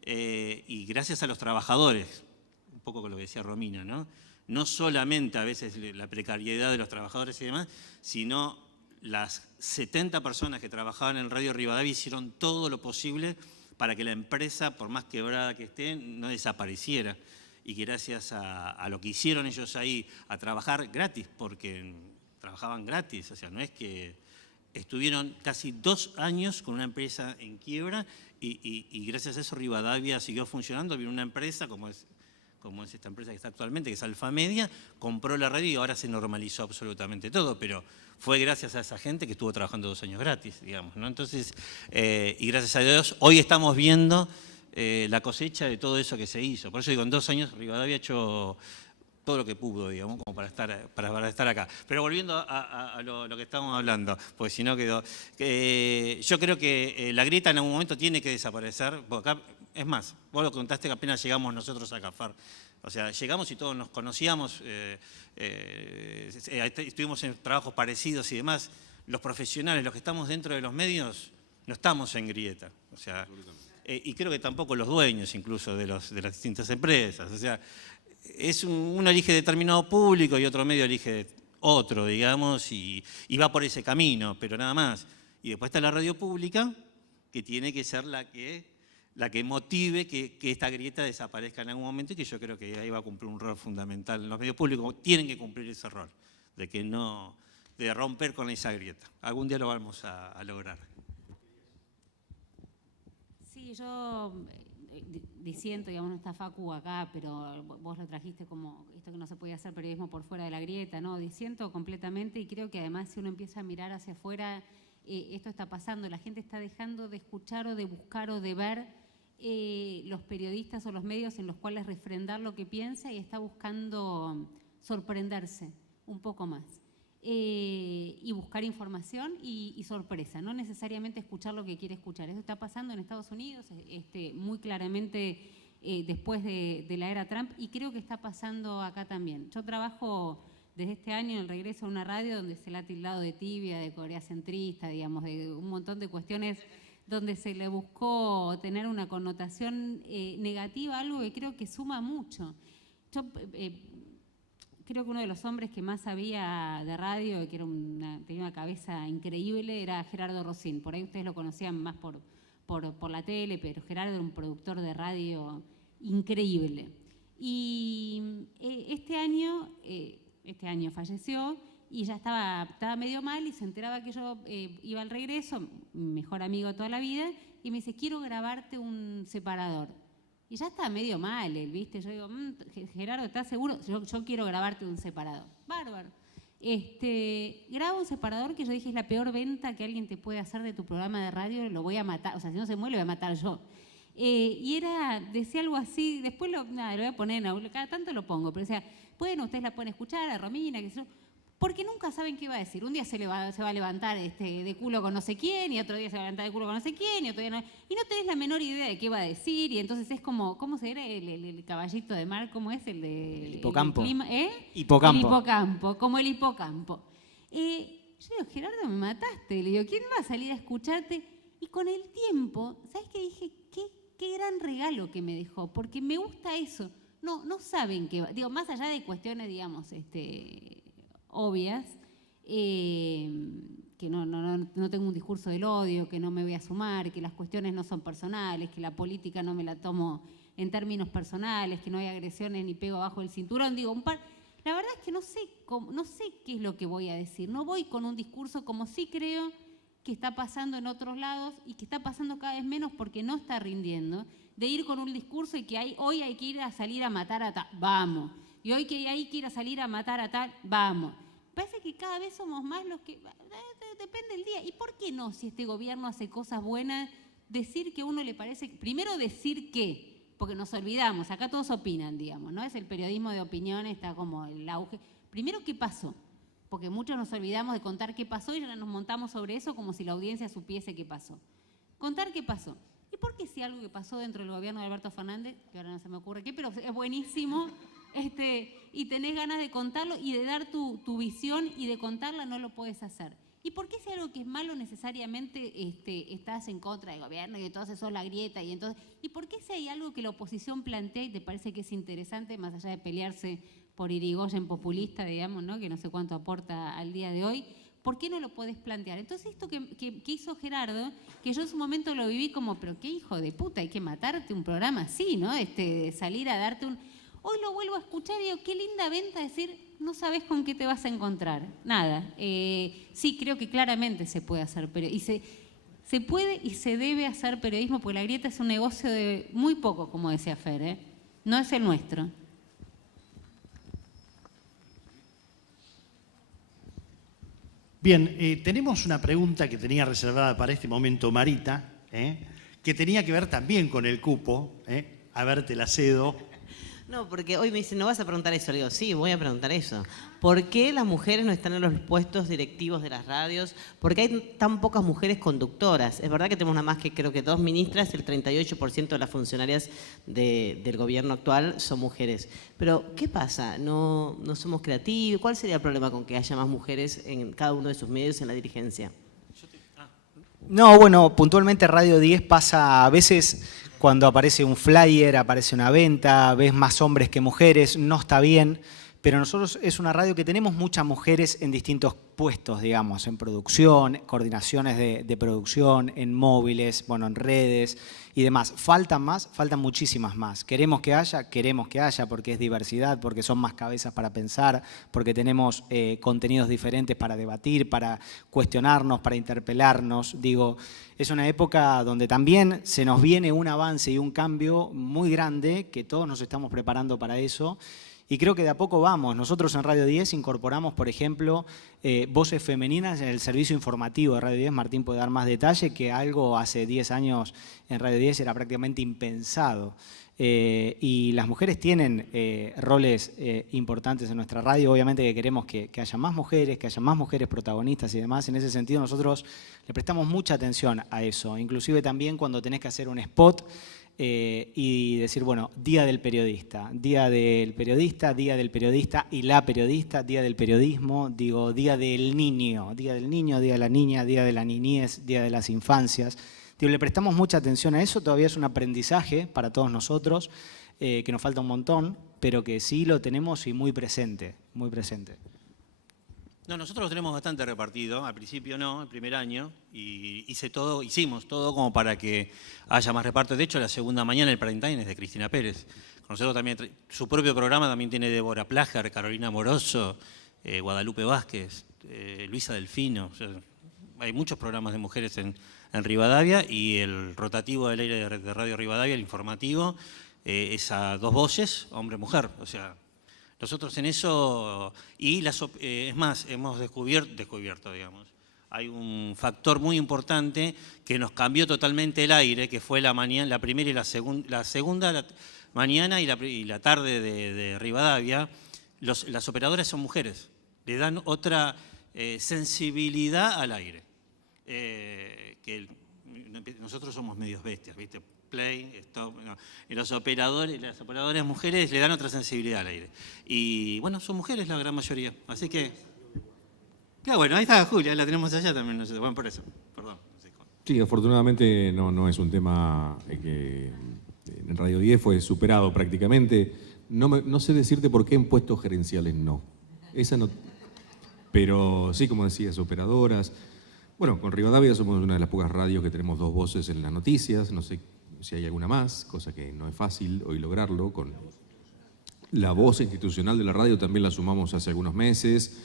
Y gracias a los trabajadores, un poco con lo que decía Romina, ¿no? No solamente a veces la precariedad de los trabajadores y demás, sino las 70 personas que trabajaban en Radio Rivadavia hicieron todo lo posible para que la empresa, por más quebrada que esté, no desapareciera. Y que gracias a lo que hicieron ellos ahí, a trabajar gratis, porque trabajaban gratis, o sea, no es que estuvieron casi 2 años con una empresa en quiebra y gracias a eso Rivadavia siguió funcionando, vino una empresa como es esta empresa que está actualmente, que es Alfa Media, compró la radio y ahora se normalizó absolutamente todo, pero fue gracias a esa gente que estuvo trabajando 2 años gratis, digamos, ¿no? Entonces, y gracias a Dios, hoy estamos viendo la cosecha de todo eso que se hizo. Por eso digo, en 2 años Rivadavia ha hecho todo lo que pudo, digamos, como para estar acá. Pero volviendo a lo que estábamos hablando, porque si no quedó... yo creo que la grieta en algún momento tiene que desaparecer. Acá, es más, vos lo contaste que apenas llegamos nosotros a Cafar. O sea, llegamos y todos nos conocíamos, estuvimos en trabajos parecidos y demás. Los profesionales, los que estamos dentro de los medios, no estamos en grieta. O sea, y creo que tampoco los dueños incluso de las distintas empresas. O sea, uno elige determinado público y otro medio elige otro, digamos, y va por ese camino, pero nada más. Y después está la radio pública, que tiene que ser la que motive que esta grieta desaparezca en algún momento y que yo creo que ahí va a cumplir un rol fundamental. Los medios públicos tienen que cumplir ese rol, de romper con esa grieta. Algún día lo vamos a lograr. Sí, yo disiento, digamos, no está Facu acá, pero vos lo trajiste como esto que no se puede hacer periodismo por fuera de la grieta, ¿no? Disiento completamente y creo que además si uno empieza a mirar hacia afuera, esto está pasando, la gente está dejando de escuchar o de buscar o de ver los periodistas o los medios en los cuales refrendar lo que piensa y está buscando sorprenderse un poco más. Y buscar información y sorpresa, no necesariamente escuchar lo que quiere escuchar. Eso está pasando en Estados Unidos muy claramente después de la era Trump y creo que está pasando acá también. Yo trabajo desde este año en el regreso a una radio donde se la ha tildado de tibia, de coreacentrista, digamos, de un montón de cuestiones donde se le buscó tener una connotación negativa, algo que creo que suma mucho. Yo creo que uno de los hombres que más sabía de radio, que tenía una cabeza increíble, era Gerardo Rosín. Por ahí ustedes lo conocían más por la tele, pero Gerardo era un productor de radio increíble. Y este año falleció y ya estaba medio mal y se enteraba que yo iba al regreso, mi mejor amigo toda la vida, y me dice, quiero grabarte un separador. Y ya está medio mal él, ¿viste? Yo digo, Gerardo, ¿estás seguro? Yo quiero grabarte un separador. Bárbaro. Grabo un separador que yo dije es la peor venta que alguien te puede hacer de tu programa de radio, lo voy a matar. O sea, si no se muere, lo voy a matar yo. Y decía algo así, después lo voy a poner, cada tanto lo pongo, pero decía, bueno, ustedes la pueden escuchar, a Romina, que porque nunca saben qué va a decir. Un día se va a levantar de culo con no sé quién, y otro día se va a levantar de culo con no sé quién, y otro día no. Y no tenés la menor idea de qué va a decir, y entonces es como, ¿cómo se era el caballito de mar? ¿Cómo es el de...? El hipocampo. Hipocampo. El hipocampo, como el hipocampo. Yo digo, Gerardo, me mataste. Le digo, ¿quién va a salir a escucharte? Y con el tiempo, ¿sabes qué dije? Qué gran regalo que me dejó, porque me gusta eso. No saben qué va. Digo, más allá de cuestiones, digamos, obvias, que no tengo un discurso del odio, que no me voy a sumar, que las cuestiones no son personales, que la política no me la tomo en términos personales, que no hay agresiones ni pego abajo del cinturón. Digo, la verdad es que no sé qué es lo que voy a decir. No voy con un discurso como sí creo que está pasando en otros lados y que está pasando cada vez menos porque no está rindiendo, de ir con un discurso y que hoy hay que ir a salir a matar a tal, vamos. Y hoy que hay que ir a salir a matar a tal, vamos. Parece que cada vez somos más los que... Depende del día. ¿Y por qué no, si este gobierno hace cosas buenas, decir que a uno le parece... Primero decir qué, porque nos olvidamos, acá todos opinan, digamos, ¿no? Es el periodismo de opinión, está como el auge. Primero, ¿qué pasó? Porque muchos nos olvidamos de contar qué pasó y ya nos montamos sobre eso como si la audiencia supiese qué pasó. Contar qué pasó. ¿Y por qué si algo que pasó dentro del gobierno de Alberto Fernández, que ahora no se me ocurre qué, pero es buenísimo, y tenés ganas de contarlo y de dar tu visión y de contarla, no lo puedes hacer? ¿Y por qué si algo que es malo necesariamente estás en contra del gobierno y entonces sos la grieta? ¿Y por qué si hay algo que la oposición plantea y te parece que es interesante, más allá de pelearse por Irigoyen populista, digamos, ¿no? Que no sé cuánto aporta al día de hoy, ¿por qué no lo podés plantear? Entonces esto que hizo Gerardo, que yo en su momento lo viví como, pero qué hijo de puta, hay que matarte un programa así, ¿no? Salir a darte un... Hoy lo vuelvo a escuchar y digo, qué linda venta decir, no sabes con qué te vas a encontrar. Nada. Sí, creo que claramente se puede hacer periodismo. Se puede y se debe hacer periodismo, porque la grieta es un negocio de muy poco, como decía Fer, no es el nuestro. Bien, tenemos una pregunta que tenía reservada para este momento Marita, que tenía que ver también con el cupo. A ver, te la cedo. No, porque hoy me dicen, ¿no vas a preguntar eso? Le digo, sí, voy a preguntar eso. ¿Por qué las mujeres no están en los puestos directivos de las radios? ¿Por qué hay tan pocas mujeres conductoras? Es verdad que tenemos nada más que creo que 2 ministras, el 38% de las funcionarias del gobierno actual son mujeres. Pero, ¿qué pasa? ¿No somos creativos? ¿Cuál sería el problema con que haya más mujeres en cada uno de sus medios en la dirigencia? No, bueno, puntualmente Radio 10 pasa a veces cuando aparece un flyer, aparece una venta, ves más hombres que mujeres, no está bien, pero nosotros es una radio que tenemos muchas mujeres en distintos puestos, digamos, en producción, coordinaciones de producción, en móviles, bueno, en redes y demás. ¿Faltan más? Faltan muchísimas más. ¿Queremos que haya porque es diversidad, porque son más cabezas para pensar, porque tenemos contenidos diferentes para debatir, para cuestionarnos, para interpelarnos? Digo, es una época donde también se nos viene un avance y un cambio muy grande, que todos nos estamos preparando para eso. Y creo que de a poco vamos. Nosotros en Radio 10 incorporamos, por ejemplo, voces femeninas en el servicio informativo de Radio 10. Martín puede dar más detalle, que algo hace 10 años en Radio 10 era prácticamente impensado. Y las mujeres tienen roles importantes en nuestra radio. Obviamente que queremos que haya más mujeres protagonistas y demás. En ese sentido nosotros le prestamos mucha atención a eso. Inclusive también cuando tenés que hacer un spot, y decir, bueno, Día del Periodista y la periodista, Día del Periodismo, digo, Día del Niño, Día de la Niña, Día de la Niñez, Día de las Infancias. Digo, le prestamos mucha atención a eso, todavía es un aprendizaje para todos nosotros, que nos falta un montón, pero que sí lo tenemos y muy presente, muy presente. No, nosotros lo tenemos bastante repartido, al principio no, el primer año, y hicimos todo como para que haya más reparto. De hecho, la segunda mañana el prime time es de Cristina Pérez. Con nosotros también, su propio programa también tiene Débora Plager, Carolina Moroso, Guadalupe Vázquez, Luisa Delfino. O sea, hay muchos programas de mujeres en Rivadavia, y el rotativo del aire de Radio Rivadavia, el informativo, es a 2 voces, hombre-mujer. O sea, nosotros en eso, y es más, hemos descubierto, digamos, hay un factor muy importante que nos cambió totalmente el aire, que fue la primera y la segunda mañana y la tarde de Rivadavia. Las operadoras son mujeres, le dan otra sensibilidad al aire. Que nosotros somos medios bestias, ¿viste? Play, stop, no. Y las operadoras mujeres le dan otra sensibilidad al aire. Y bueno, son mujeres la gran mayoría. Así que, claro, bueno, ahí está Julia, la tenemos allá también, no sé, bueno, por eso, perdón. Sí, afortunadamente no es un tema que en Radio 10 fue superado prácticamente. No sé decirte por qué en puestos gerenciales no. Esa no. Pero sí, como decías, operadoras. Bueno, con Rivadavia somos una de las pocas radios que tenemos 2 voces en las noticias. No sé si hay alguna más, cosa que no es fácil hoy lograrlo. Con la voz institucional de la radio también la sumamos hace algunos meses.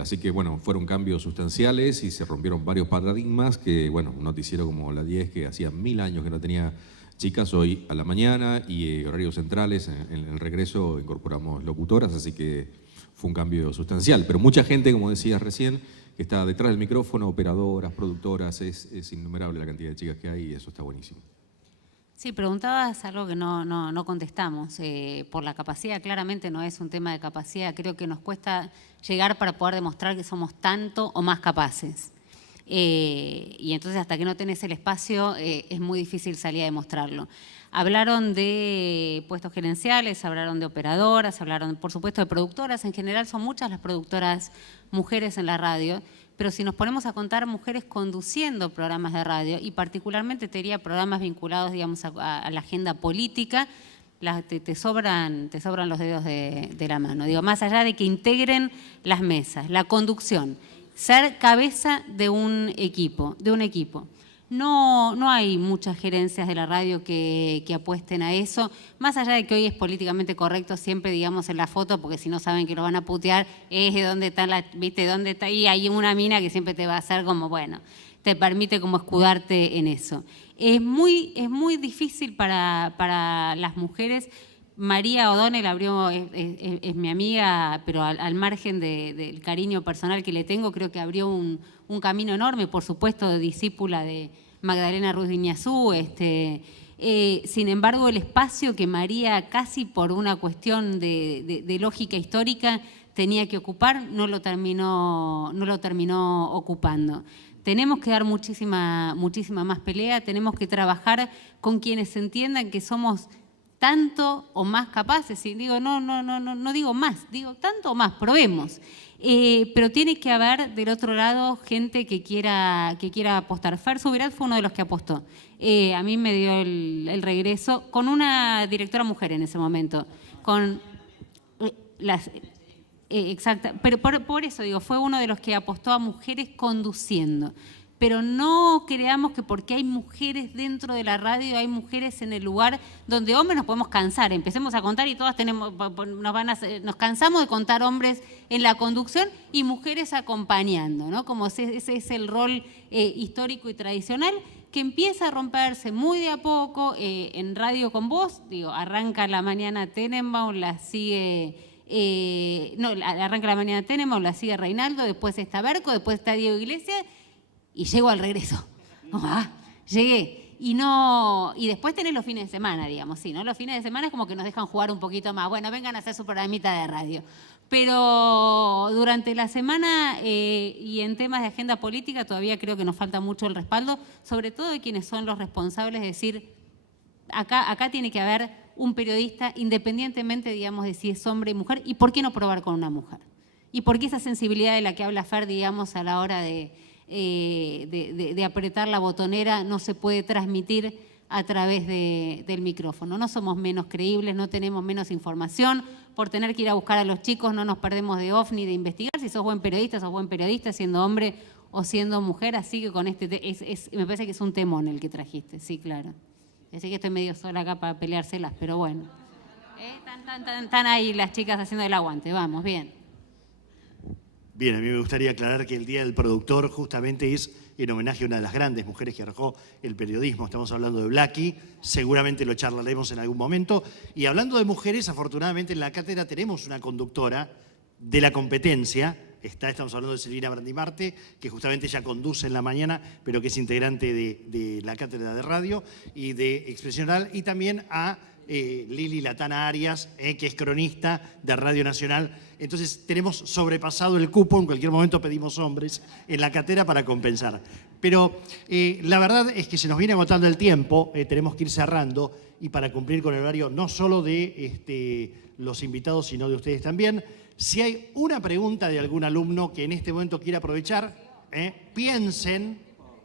Así que, bueno, fueron cambios sustanciales y se rompieron varios paradigmas que, bueno, un noticiero como la 10, que hacía 1000 años que no tenía chicas, hoy a la mañana, y horarios centrales, en el regreso incorporamos locutoras, así que fue un cambio sustancial. Pero mucha gente, como decías recién, que está detrás del micrófono, operadoras, productoras, es innumerable la cantidad de chicas que hay y eso está buenísimo. Sí, preguntabas algo que no contestamos. Por la capacidad, claramente no es un tema de capacidad. Creo que nos cuesta llegar para poder demostrar que somos tanto o más capaces. Y entonces hasta que no tenés el espacio es muy difícil salir a demostrarlo. Hablaron de puestos gerenciales, hablaron de operadoras, hablaron por supuesto de productoras. En general son muchas las productoras mujeres en la radio, pero si nos ponemos a contar mujeres conduciendo programas de radio y particularmente te diría programas vinculados, digamos, a la agenda política, te sobran los dedos de la mano. Digo, más allá de que integren las mesas, la conducción, ser cabeza de un equipo. No hay muchas gerencias de la radio que apuesten a eso, más allá de que hoy es políticamente correcto siempre, digamos, en la foto, porque si no saben que lo van a putear, es de dónde está ¿viste? ¿Dónde está? Y hay una mina que siempre te va a hacer como, bueno, te permite como escudarte en eso. Es muy difícil para las mujeres. María O'Donnell abrió, es mi amiga, pero al margen del cariño personal que le tengo, creo que abrió un camino enorme, por supuesto, discípula de Magdalena Ruiz Viñazú. Sin embargo, el espacio que María, casi por una cuestión de lógica histórica, tenía que ocupar, no lo terminó ocupando. Tenemos que dar muchísima más pelea, tenemos que trabajar con quienes entiendan que somos tanto o más capaces. Y digo, no digo más, digo tanto o más, probemos. Pero tiene que haber del otro lado gente que quiera apostar. Fer Subirat fue uno de los que apostó. A mí me dio el regreso con una directora mujer en ese momento, con las... exacta, pero por eso digo, fue uno de los que apostó a mujeres conduciendo. Pero no creamos que porque hay mujeres dentro de la radio, hay mujeres en el lugar donde hombres nos podemos cansar. Empecemos a contar y todas nos cansamos de contar hombres en la conducción y mujeres acompañando, ¿no? Como ese es el rol histórico y tradicional que empieza a romperse muy de a poco en Radio con Voz. Digo, arranca la mañana Tenenbaum, la sigue... arranca la mañana Tenenbaum, la sigue Reinaldo, después está Berco, después está Diego Iglesias y llego al regreso. Llegué. Y después tenés los fines de semana, digamos, sí, ¿no? Los fines de semana es como que nos dejan jugar un poquito más. Bueno, vengan a hacer su programita de radio. Pero durante la semana y en temas de agenda política todavía creo que nos falta mucho el respaldo, sobre todo de quienes son los responsables de decir, acá tiene que haber un periodista independientemente, digamos, de si es hombre y mujer, y por qué no probar con una mujer. Y por qué esa sensibilidad de la que habla Fer, digamos, a la hora de apretar la botonera no se puede transmitir a través del micrófono. No somos menos creíbles, no tenemos menos información. Por tener que ir a buscar a los chicos no nos perdemos de off ni de investigar. Si sos buen periodista siendo hombre o siendo mujer. Así que con me parece que es un temón el que trajiste, sí, claro. Sé que estoy medio sola acá para peleárselas, pero bueno. Están ahí las chicas haciendo el aguante, vamos, bien. Bien, a mí me gustaría aclarar que el Día del Productor justamente es en homenaje a una de las grandes mujeres que arrojó el periodismo. Estamos hablando de Blackie, seguramente lo charlaremos en algún momento. Y hablando de mujeres, afortunadamente en la cátedra tenemos una conductora de la competencia. Estamos hablando de Silvina Brandimarte, que justamente ella conduce en la mañana, pero que es integrante de la cátedra de radio y de Expresión Oral. Y también a Lili Latana Arias, que es cronista de Radio Nacional. Entonces tenemos sobrepasado el cupo, en cualquier momento pedimos hombres en la cátedra para compensar. Pero la verdad es que se nos viene agotando el tiempo, tenemos que ir cerrando y para cumplir con el horario no solo de los invitados, sino de ustedes también. Si hay una pregunta de algún alumno que en este momento quiera aprovechar, piensen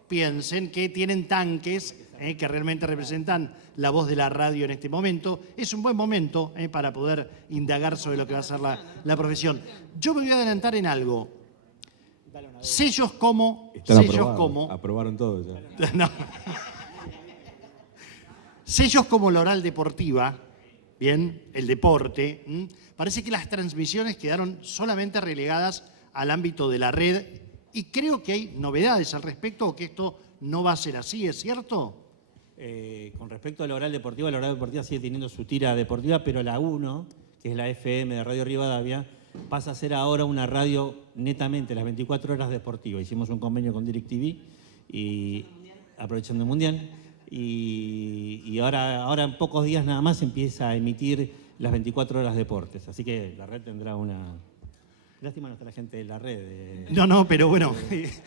que tienen tanques que realmente representan la voz de la radio en este momento. Es un buen momento para poder indagar sobre lo que va a ser la profesión. Yo me voy a adelantar en algo. Sellos como... Aprobaron todo ya. No. Sellos como la Oral Deportiva, bien, el deporte. Parece que las transmisiones quedaron solamente relegadas al ámbito de la red y creo que hay novedades al respecto o que esto no va a ser así, ¿es cierto? Con respecto a la Oral Deportiva sigue teniendo su tira deportiva, pero la 1, que es la FM de Radio Rivadavia, pasa a ser ahora una radio netamente las 24 horas deportiva. Hicimos un convenio con DirecTV y aprovechando el Mundial y ahora en pocos días nada más empieza a emitir las 24 horas deportes. Así que la red tendrá una... Lástima no está la gente de la red. No, pero bueno.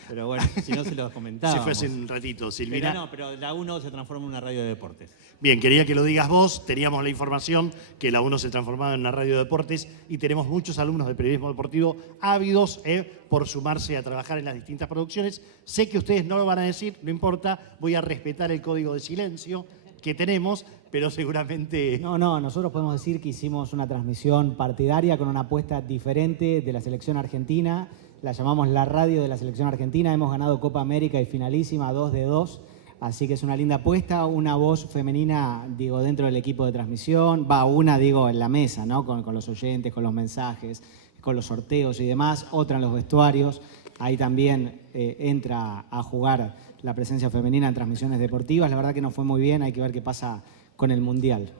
Pero bueno, si no se los comentaba. Se fue hace un ratito, Silvina. Pero la 1 se transforma en una radio de deportes. Bien, quería que lo digas vos. Teníamos la información que la 1 se transformaba en una radio de deportes y tenemos muchos alumnos de periodismo deportivo ávidos por sumarse a trabajar en las distintas producciones. Sé que ustedes no lo van a decir, no importa, voy a respetar el código de silencio que tenemos, pero seguramente... No, nosotros podemos decir que hicimos una transmisión partidaria con una apuesta diferente de la selección argentina. La llamamos la radio de la selección argentina. Hemos ganado Copa América y finalísima 2 de 2. Así que es una linda apuesta. Una voz femenina, digo, dentro del equipo de transmisión. En la mesa, ¿no? Con los oyentes, con los mensajes, con los sorteos y demás. Otra en los vestuarios. Ahí también entra a jugar la presencia femenina en transmisiones deportivas. La verdad que nos fue muy bien. Hay que ver qué pasa con el Mundial.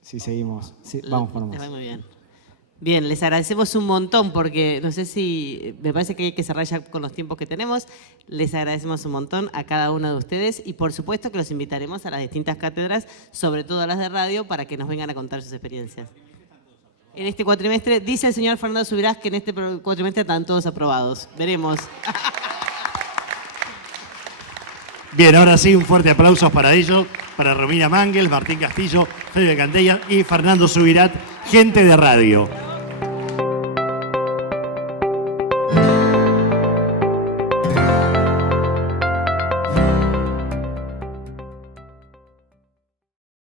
Si seguimos. Sí, vamos por más. Muy bien. Bien, les agradecemos un montón porque no sé si, me parece que hay que cerrar ya con los tiempos que tenemos. Les agradecemos un montón a cada uno de ustedes y por supuesto que los invitaremos a las distintas cátedras, sobre todo a las de radio, para que nos vengan a contar sus experiencias. En este cuatrimestre, dice el señor Fernando Subirás que en este cuatrimestre están todos aprobados. Veremos. Bien, ahora sí, un fuerte aplauso para ellos, para Romina Mangel, Martín Castillo, Fede Candella y Fernando Subirat, gente de radio.